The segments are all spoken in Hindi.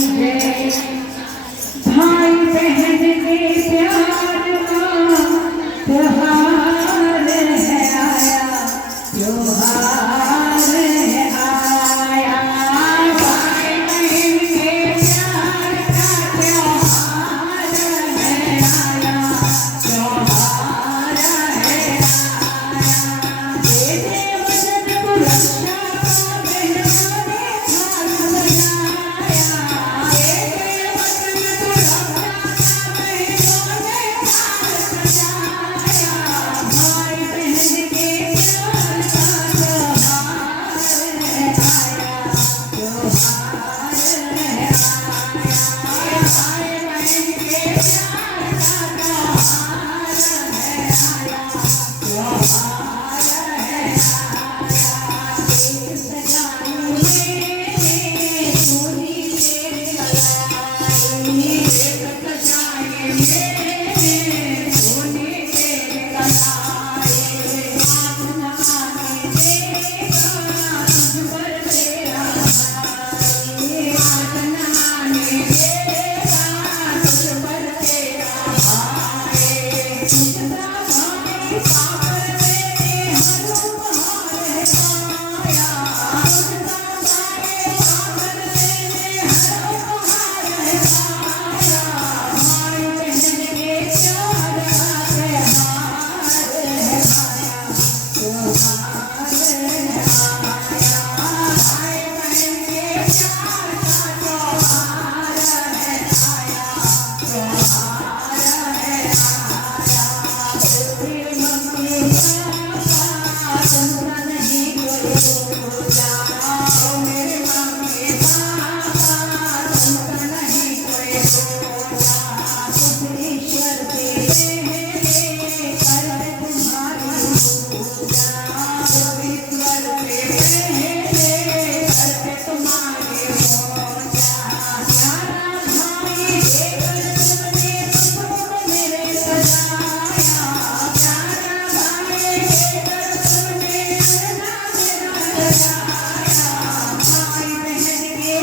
है। प्यार का त्योहार है आया। त्योहार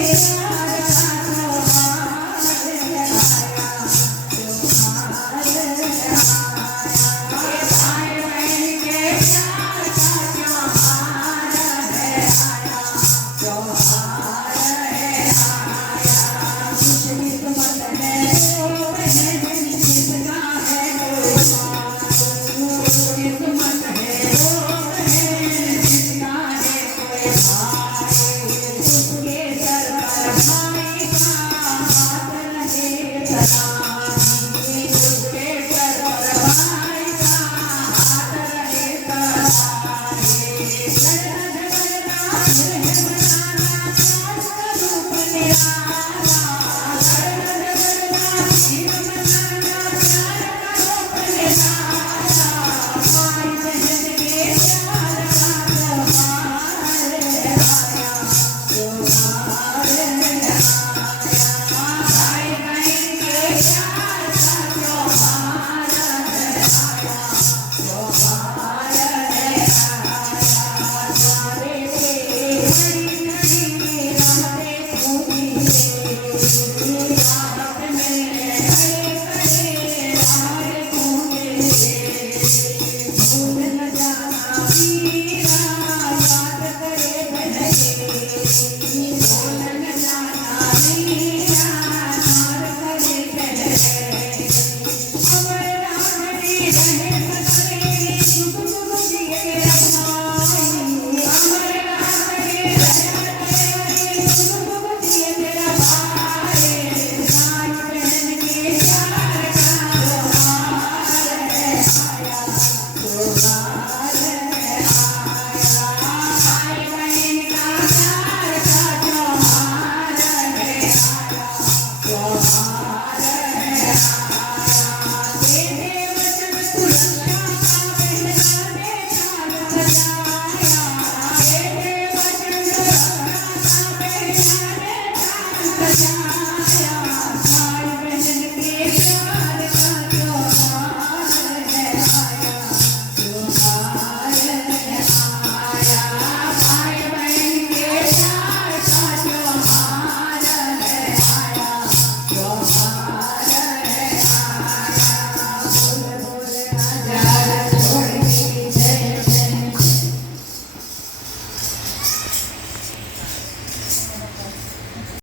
Peace.